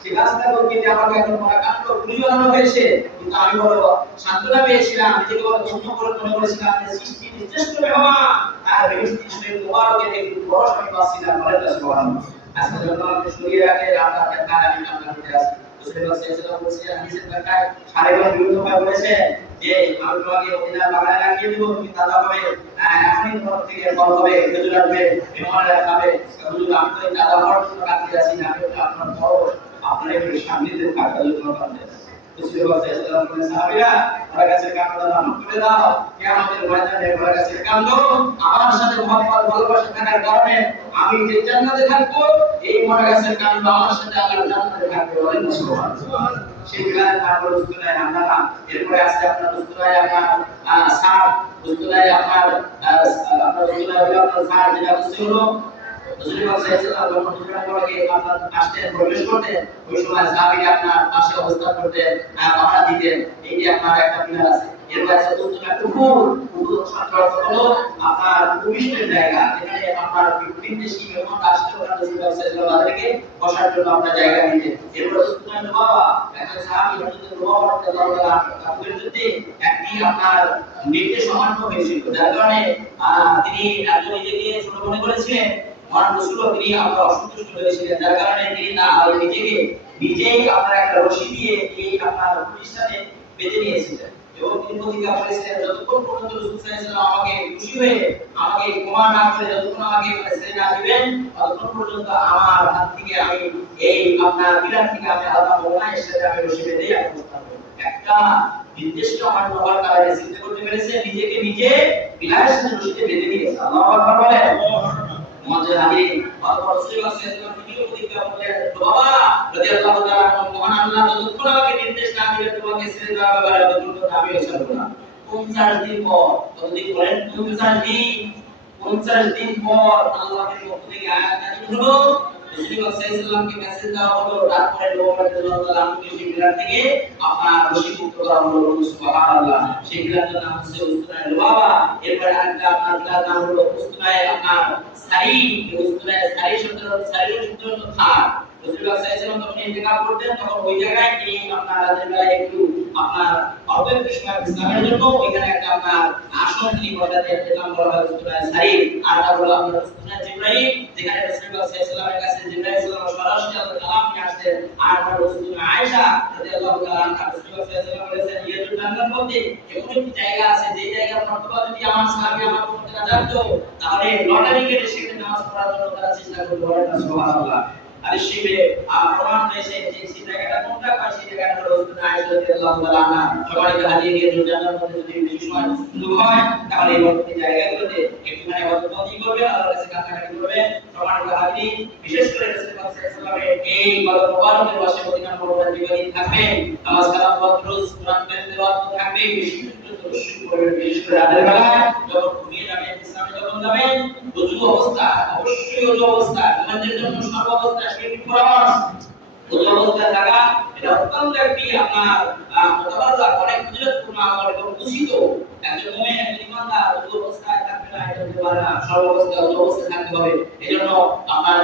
সেই রাস্তা করতে যে আমাকে এখন কাণ্ড পুলিশ বানানো হয়েছে, কিন্তু আমি বড় সান্ত্বনা পেয়েছিলাম, নিজেকে বড় ধন্য করে মনে করেছিলাম যে সৃষ্টির শ্রেষ্ঠ মেহমান আর বেহেশতি শরীর মোবারকের একটু বড় আমি পাচ্ছিলাম। বলেন না সুবহানাল্লাহ। আজকে যখন আমাকে সরিয়ে রাখে আপনার দেখা আমি কান্না করতে আসি। রাসূলুল্লাহ সাল্লাল্লাহু আলাইহি ওয়াসাল্লাম হাদিসের ব্যাখ্যায় সারেগণ বিরুদ্ধভাবে বলেছেন যে আমি তোমাকে মদিনার বাগানে লাগিয়ে দেব, তুমি তাজা হবে, এখনই তোমার থেকে ফল হবে, খেজুর আসবে, মেহমানরা খাবে। হুজুর আমি তো এই তাজা হওয়ার জন্য কাঁদতে আসি না, আমি তো আপনার বড় আপনার একটু সান্নিধ্যে থাকার জন্য কাঁদতে আসি। রাসূলুল্লাহ সাল্লাল্লাহু আলাইহি ওয়াসাল্লাম সাহাবীরা ওর কাছে কান্না মাফ করে দাও, কিয়ামতের ময়দানে ওর কাছে কাঁদো, আমার সাথে মহব্বত ভালোবাসা থাকার কারণে আমি যে জান্নাতে থাকবো, এই ওর কাছে কাঁদো, আমার সাথে আল্লাহর জান্নাতে থাকবে। বলেন সুবহানাল্লাহ। সেই বিধানে তারপর উস্তুলায় আমরা এরপরে আছে আপনার উস্তুলায় আপনার সার, উস্তুলায় আপনার উস্তুলায় হলো আপনার সার, যেটা উস্তুল হলো রাসূলুল্লাহ সাল্লাল্লাহু আলাইহি ওয়াসাল্লাম বলে আপনার আসতে প্রবেশ করতে ওই সময় সাহাবীরা আপনার পাশে অবস্থান করতে পাহারা দিতেন। এই যে আপনার একটা পিলার আছে, এরপর আছে উস্তুলা কুকুর, কুকুর শব্দ হলো আপনার ভূমিষ্ঠের জায়গা, যেখানে আপনার বিভিন্ন দেশি মেহমান আসলে ওখানে রাসূলুল্লাহ সাল্লাল্লাহু আলাইহি ওয়াসাল্লামকে বসার জন্য আপনার জায়গা দিতেন। এরপর উস্তুলা বাবা একটা সাহাবী হযরত নওয়াব রাদিয়াল্লাহু আনহু যুদ্ধে একটি আপনার নির্দেশ অমান্য হয়েছিল, যার কারণে তিনি এত নিজেকে ছোট মনে করেছিলেন, মহান রাসূলুল্লাহ তিনি আমরা অসন্তুষ্ট হয়েছিলেন, যার কারণে তিনি নিজেকে নিজেই আপনার একটা রশি দিয়ে এই আপনার প্রতিষ্ঠানে বেঁধে নিয়েছিলেন এবং তিনি প্রতিজ্ঞা করেছিলেন যতক্ষণ পর্যন্ত রাসূল সাল্লাল্লাহু আলাইহি ওয়াসাল্লাম আমাকে খুশি হয়ে আমাকে ক্ষমা না করে যতক্ষণ আমাকে ছেড়ে না দিবেন ততক্ষণ পর্যন্ত আমার হাত থেকে আমি এই আপনার বিরাট থেকে আমি আলাদা হব না, এর সাথে আমি রশি বেঁধে অবস্থান করব। একটা নির্দিষ্ট অমান্য হওয়ার কারণে চিন্তা করতে পেরেছে, নিজেকে নিজে বিলাসের সাথে রশিতে বেঁধে নিয়েছে। আল্লাহু আকবার বলেন। মহাজির হাদিস অথবা রাসূলুল্লাহ সাল্লাল্লাহু আলাইহি ওয়াসাল্লাম ভিডিও প্রতিজ্ঞা করলেন, বাবা রাদিয়াল্লাহু তাআলা মহান আল্লাহ যতক্ষণ আমাকে নির্দেশ না দিবেন তোমাকে ছেড়ে দেওয়া হবে না, ততক্ষণ আমিও ছাড়ব না। 50 দিন পর, কতদিন বলেন? 50 দিন। 50 দিন পর আল্লাহর পক্ষ থেকে আয়াত নাযিল হলো, রাসূলুল্লাহ সাল্লাল্লাহু আলাইহি ওয়াসাল্লামকে মেসেজ দেওয়া হলো, তারপরে নবী রাদিয়াল্লাহু তাআলা আনহু সেই বিরাট থেকে আপনার রশিমুক্ত করা হলো। সুবহানাল্লাহ। সেই বিরাটের নাম হচ্ছে উসতুনায়ে লুবাবা। এরপর একটা আপনার বিরাট নাম হলো উসতুনায়ে আপনার সারি। উসতুনায়ে সারি শব্দের সারি শব্দের অর্থ খাট। রাসূলুল্লাহ সাল্লাল্লাহু আলাইহি ওয়াসাল্লাম যখন ইন্তেকাল করতেন তখন ওই জায়গায় এই আপনার রাতের বেলায় একটু আপনার অল্প একটু সময় বিশ্রামের জন্য ওইখানে একটা আপনার আসন তিনি বসাতেন, এর নাম বলা হয় উসতুনায়ে সারি। আর তা হলো আপনার উসতুনায়ে জিবরাইল, যেখানে রাসূলুল্লাহ সাল্লাল্লাহু আলাইহি ওয়াসাল্লামের কাছে জিবরাইল সাল্লাল্লাহু সরাসরি আল্লাহর কালাম নিয়ে আসতেন। আর আমার উসতুনায়ে আয়েশা রাদিয়াল্লাহু তাআলা আনহা, রাসূলুল্লাহ সাল্লাল্লাহু আলাইহি ওয়াসাল্লাম বলেছেন ইয়াতুল জান্নাত মধ্যে এমন একটি জায়গা আছে যে জায়গার মর্তবা যদি আমার সাহাবী আমার পক্ষে না জানতো তাহলে লটারি কেটে সেখানে নামাজ পড়ার জন্য তারা চেষ্টা করবে। বলেন না সুবহানাল্লাহ। আর শিবে প্রমাণ রয়েছে যে সেই জায়গাটা কোনটা, সেই জায়গাটা হলো উসতুনায়ে আয়েশা রাদিয়াল্লাহু তাআলা আনহা। সবাইকে হারিয়ে দিয়ে জান্নাতের মধ্যে যদি বেশি সময় সুযোগ হয় তাহলে এই মধ্যে জায়গাগুলোতে একটুখানি অবতরণ করবে, আল্লাহর কাছে কান্নাকাটি করবে। সবাইকে হারিয়ে বিশেষ করে রাসূলুল্লাহ সাল্লাল্লাহু আলাইহি ওয়াসাল্লামের এই কদম মোবারকের পাশে মদিনা মুবারকের জীবনী থাকবে, নামাজ কালাম রোজ কোরআন তেলাওয়াত থাকবে, বেশি বেশি করে বিশেষ করে রাতের বেলায় যখন ঘুমিয়ে যাবেন, ইসলামে যখন যাবেন, ওযু অবস্থা অবশ্যই ওযু অবস্থা আমাদের জন্য সর্বাবস্থা সেই পরামর্শ। ওযু অবস্থায় থাকা এটা অত্যন্ত একটি আপনার মোতাবারক অনেক ফজিলতপূর্ণ আমল এবং উচিত। একজন মুমিন একজন ইমানদার ওযু অবস্থায় থাকবে না, এটা হতে পারে না, সর্বাবস্থায় ওযু অবস্থায় থাকতে হবে। এজন্য আপনার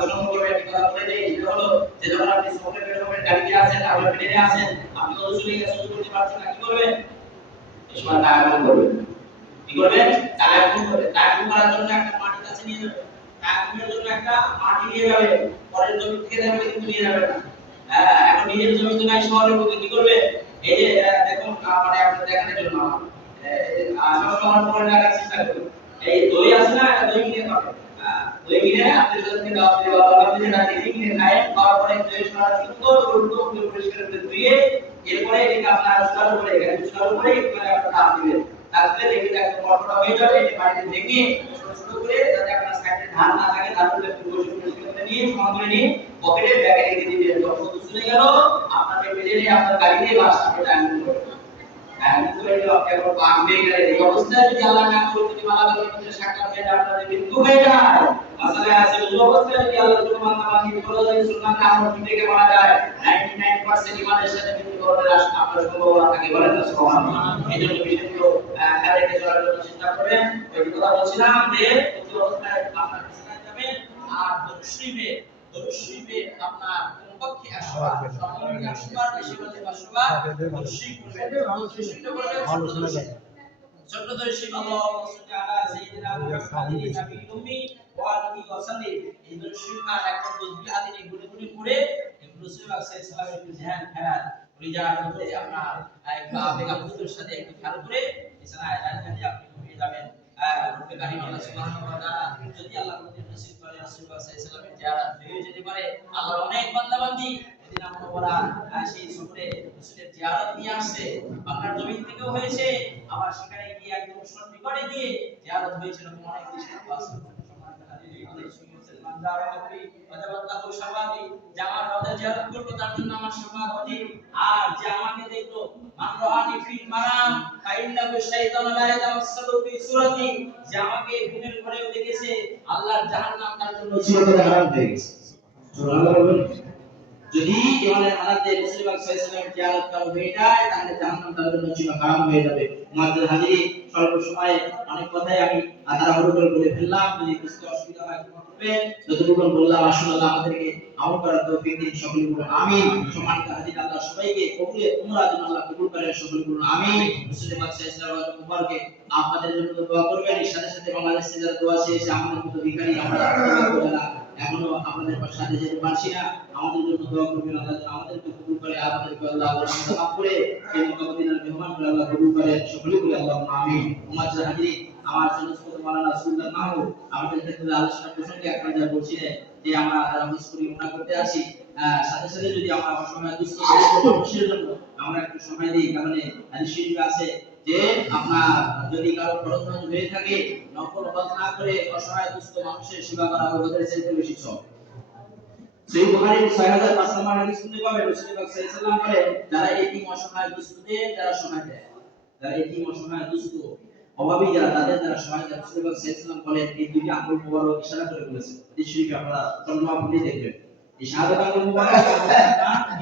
প্রসঙ্গ করে একটি কথা বলে দেই, সেটা হলো যে যখন আপনি সফরে বেরোবেন, গাড়িতে আছেন, আপনার প্লেনে আছেন, আপনি ওযু চলে গেছে, ওযু করতে পারছেন না, কি করবেন? এই সময় তায়াম্মুম করবেন। কি করবেন? তায়াম্মুম করবেন। তায়াম্মুম করার জন্য একটা মাটির কাছে নিয়ে যাবেন। তায়াম্মুমের জন্য একটা মাটি নিয়ে যাবেন, পরের জমি থেকে যাবেন কিন্তু নিয়ে যাবেন না। এখন নিজের জমি তো নাই, শহরের মধ্যে কি করবে? এই যে দেখুন মানে আপনাদের দেখানোর জন্য সবসময় মনে রাখার চেষ্টা করুন। এই দই আছে না, এটা দই কিনে খাবেন। দই কিনে আপনি যদি দাও দিয়ে বাবা আপনি না দিয়ে কিনে খায়, তারপরে দই সারা সুন্দর করে পরিষ্কার করে ধুয়ে এরপরে এটাকে আপনার সুন্দর করে এখানে সুন্দর করে এখানে আপনারা দাম দিবেন। তারপরে দেখবেন একদম কটকটা হয়ে যাবে, এই বাড়িতে দেখে ছোট ছোট করে যাতে আপনার সাইডে ধান না থাকে, ধানগুলো একটু পরিষ্কার করে নিয়ে সমান করে নিয়ে পকেটে ব্যাগে রেখে দিবেন। যখন চলে গেল আপনাকে পেলে নিয়ে আপনার গাড়িতে বাস আপনি টাইম করবেন। টাইম করে দিলে আপনি এখন পাক পেয়ে গেলেন। এই অবস্থায় যদি আল্লাহ না করে যদি মালাকাল মধ্যে সাক্ষাৎ হয়ে যায়, আপনাদের মৃত্যু হয়ে যায়। আসলে আছে ওই অবস্থায় যদি আল্লাহ কোনো বান্দা বান্দি করে যদি সুন্নাতে আমল থেকে মারা যায়, 99% ইমানের সাথে মৃত্যু করার আপনার সম্ভাবনা থাকে। বলেন না সুবহানাল্লাহ। এইজন্য বিশেষ করে হাদিসে চলার জন্য চিন্তা করবেন। ওই কথা বলছিলাম যে ওই অবস্থায় আপনার বিছানায় যাবেন আর দরুদ শরীফে আপনার কমপক্ষে 100 বার, সর্বনিম্ন 100 বার, বেশি হলে 500 বার দরুদ করবেন। ছোট্ট ধরে শিখ আল্লাহুম্মা সাল্লি আলা সাইয়্যিদিনা মুহাম্মাদিন নাবিয়্যিল উম্মি ওয়া আলিহি ওয়া সাল্লিম। এই ধরে শিখা একদম তসবিহ আদিনে গুনে গুনে পড়ে রাসূলুল্লাহ সাল্লাল্লাহু আলাইহি ওয়াসাল্লামের একটু ধ্যান খেয়াল রিজার মধ্যে আপনার একটু আবেগ আপ্লুতের সাথে একটু খেয়াল করে বিছানায় দাঁড়িয়ে আপনি ঘুমিয়ে যাবেন। রব্বে কারীম আল্লাহ সুবহানাহু ওয়া তাআলা যদি আল্লাহ আমাদের নসিব করে রাসূলুল্লাহ সাল্লাল্লাহু আলাইহি ওয়াসাল্লামের জিয়ারত হয়ে যেতে পারে, আল্লাহর অনেক বান্দাবান্দি মদিনা মুনাওয়ারা সেই সফরে রাসূলের জিয়ারত নিয়ে আসছে, বাংলার জমিন থেকেও হয়েছে, আবার সেখানে গিয়ে একদম সন্নিকটে গিয়ে জিয়ারত হয়েছে, এরকম অনেক দৃষ্টান্ত আছে। সম্মানিত হাজিরিন, আমাদের মুসলমান যারা করি ওয়াজাবাল্লাহু শাবাবি, যে আমার রওজা জিয়ারত করব তার জন্য আমার শাফাত ওয়াজিব, আর যে আমাকে দেখলো মান রাআনি ফিল মানাম ফাইন্নাহু শাইতানু লা ইয়াতামাসসালু ফি সূরাতি, যে আমাকে ঘুমের ঘরেও দেখেছে আল্লাহর জাহান্নাম তার জন্য চিরতরে হারাম হয়ে গেছে। সুবহানাল্লাহ বলুন। যদি ইমানের হালাতে রাসূল পাক সাল্লাল্লাহু আলাইহি ওয়াসাল্লামের জিয়ারত করা হয়ে যায় তাহলে জাহান্নাম তার জন্য চির হারাম হয়ে যাবে। মুআজ্জাল হাজিরিন, স্বল্প সময়ে অনেক কথাই আমি তাড়াহুড়ো করে বলে ফেললাম, যদি বুঝতে অসুবিধা হয় ক্ষমা করবেন। যতটুকু বললাম আসলে আল্লাহ আমাদেরকে আমল করার তৌফিক দিন, সকলে বলুন আমিন। সম্মানিত হাজির, আল্লাহ সবাইকে কবুলে উমরা যেন আল্লাহ কবুল করেন, সকলে বলুন আমিন। রাসূল পাক সাল্লাল্লাহু আলাইহি ওয়াসাল্লাম আপনাদের জন্য দোয়া করবেন। এর সাথে সাথে বাংলাদেশে যারা দোয়া চেয়েছে আমাদের মতো ভিখারি আমরা এখনো আপনাদের সাথে যেতে পারছি না, আমাদের জন্য দোয়া করবেন। আল্লাহ আমাদেরকে কবুল করে, আমাদেরকে আল্লাহ মাফ করে সেই মদিনার মেহমানগুলো আল্লাহ কবুল করে, সকলে বলে আল্লাহুম্মা আমিন। মুআজ্জাল হাজিরিন, আমার জনস্পত মাওলানা সুলতান মাহমুদ আমাদের ক্ষেত্রে আলোচনা প্রসঙ্গে আপনারা যা বলছিলেন যে আমরা যারা হজ করি উমরা করতে আসি, সাথে সাথে যদি আমরা অসময়ে দুস্থ মানুষের জন্য আমরা একটু সময় দিই, কারণ হাদিস শরীফে আছে যে আপনার যদি কারো খরচ হয়ে থাকে নফল হজ না করে অসহায় দুস্থ মানুষের সেবা করা হজের চাইতে বেশি সওয়াব। সেই বুখারীর 6005 নম্বর হাদিস শুনতে পাবেন, রাসূল পাক সাল্লাল্লাহু আলাইহি ওয়াসাল্লাম বলেন, যারা এতিম অসহায় দুস্থদের যারা সহায় দেয়, যারা এতিম অসহায় দুস্থ অভাবী যারা তাদের যারা সহায় দেয়, রাসূল পাক সাল্লাল্লাহু আলাইহি ওয়াসাল্লাম বলেন এই দুটি আঙ্গুল মোবারক ইশারা করে বলেছেন। হাদিস শরীফে আপনারা তর্জমা পড়ে দেখবেন, এই শাহাদাত আঙ্গুল মোবারক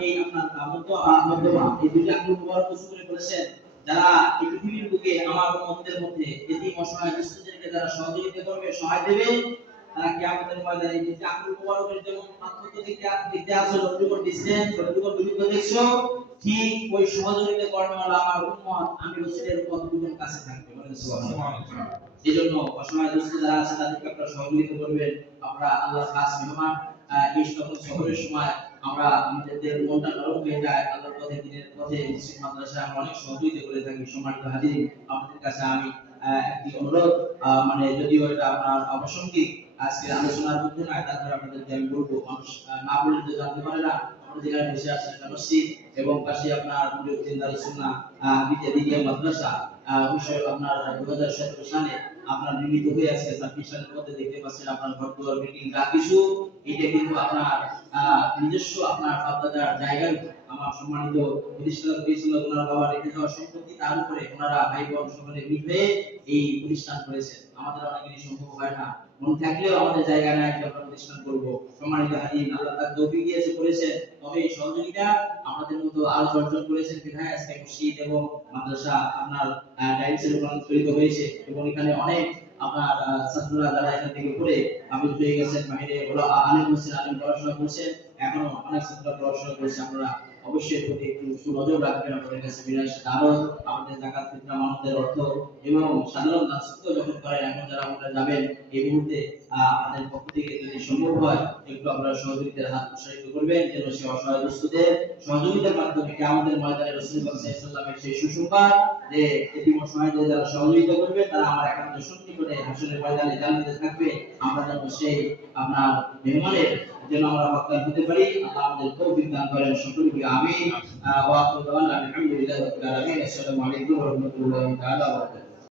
এই আপনার মধ্যমা এই দুটি আঙ্গুল মোবারক উঁচু করে বলেছেন, যারা এই পৃথিবীর বুকে আমার উম্মতের মধ্যে এতিম অসহায় দুস্থদেরকে যারা সহযোগিতা করবে, সহায় দেবে, তারা কিয়ামতের ময়দানে এই যে আঙ্গুল মোবারকের যেমন পার্থক্য দেখতে আসো, যতটুকু ডিসটেন্স যতটুকু দূরত্ব দেখছো, ঠিক ওই সহযোগিতা কর্মওয়ালা আমার উম্মত আমি রাসূলের কতটুকু কাছে থাকবে, বলেন সুবহানাল্লাহ। এইজন্য অসহায় দুস্থ যারা আছে তাদেরকে আপনারা সহযোগিতা করবেন। আমরা আল্লাহর খাস মেহমান, এই সকল সফরের সময় আমরা আমাদের মনটা নরম হয়ে যায়, আল্লাহর পথে দিনের পথে মসজিদ মাদ্রাসায় আমরা অনেক সহযোগিতা করে থাকি। সম্মানিত হাজিরিন, আপনাদের কাছে আমি একটি অনুরোধ, মানে যদিও এটা আপনার আনুষঙ্গিক আজকের আলোচনার মধ্যে নয়, তারপরে আপনাদেরকে আমি বলবো, মানুষ না বললে তো জানতে পারে না আমাদের যেখানে বসে আছে একটা মসজিদ এবং পাশে আপনার মুজাহিদিন দারুস সুন্নাহ দ্বিতীয় মাদ্রাসা বিষয় আপনার 2017 সালে আপনার নির্মিত হয়ে আছে। 26 সালের মধ্যে দেখতে পাচ্ছেন আপনার ঘরদুয়ার বিল্ডিং যা কিছু, এটা কিন্তু আপনার নিজস্ব আপনার বাপদাদার জায়গায় আমার সম্মানিত প্রতিষ্ঠাতা হয়েছিল, ওনার বাবা রেখে যাওয়া সম্পত্তি, তার উপরে ওনারা ভাই বোন সকলে মিলে এই প্রতিষ্ঠান করেছেন। আমাদের অনেকেরই সম্ভব হয় না, মন থাকলেও আমাদের জায়গা নাই যে আমরা প্রতিষ্ঠান করব। সম্মানিত হাজিরিন, আল্লাহ তার তৌফিক দিয়েছে করেছেন, তবে এই সহযোগিতা আমাদের মতো আরো অর্জন করেছেন বিধায় আজকে মসজিদ এবং মাদ্রাসা আপনার টাইলসে রূপান্তরিত হয়েছে এবং এখানে অনেক আপনার ছাত্ররা যারা এখান থেকে পড়ে আবির হয়ে গেছেন, বাইরে ওরা আলেম হোসেন আলেম পড়াশোনা করছেন, এখনো অনেক ছাত্ররা পড়াশোনা করছে। আপনারা অবশ্যই প্রতি একটু সুনজর রাখবেন। আমাদের কাছে বিরাজ দারুন আমাদের যাকাত ফিতরা মানতের অর্থ এবং সাধারণ দাসত্ব যখন করেন, এখন যারা আপনারা যাবেন এই মুহূর্তে আমাদের পক্ষ থেকে যদি সম্ভব হয় একটু আপনারা সহযোগিতার হাত প্রসারিত করবেন, যেন সে অসহায় দুস্থদের সহযোগিতার মাধ্যমে কিয়ামতের ময়দানে রাসূল পাক সাল্লাল্লাহু আলাইহি ওয়াসাল্লামের সেই সুসংবাদ যে এতিম অসহায়দের যারা সহযোগিতা করবে তারা আমার একান্ত সত্যি করে হাসরের ময়দানে জান্নাতে থাকবে। আমরা যেন সেই আপনার মেহমানের যেন আমরা হকদার হতে পারি। আল্লাহ আমাদের তৌফিক দান করেন, সকলকে আমিন। ওয়া আখিরু দাওয়ানা আলহামদুলিল্লাহি রাব্বিল আলামিন। আসসালামু আলাইকুম ওয়া রাহমাতুল্লাহি ওয়া বারাকাতুহু।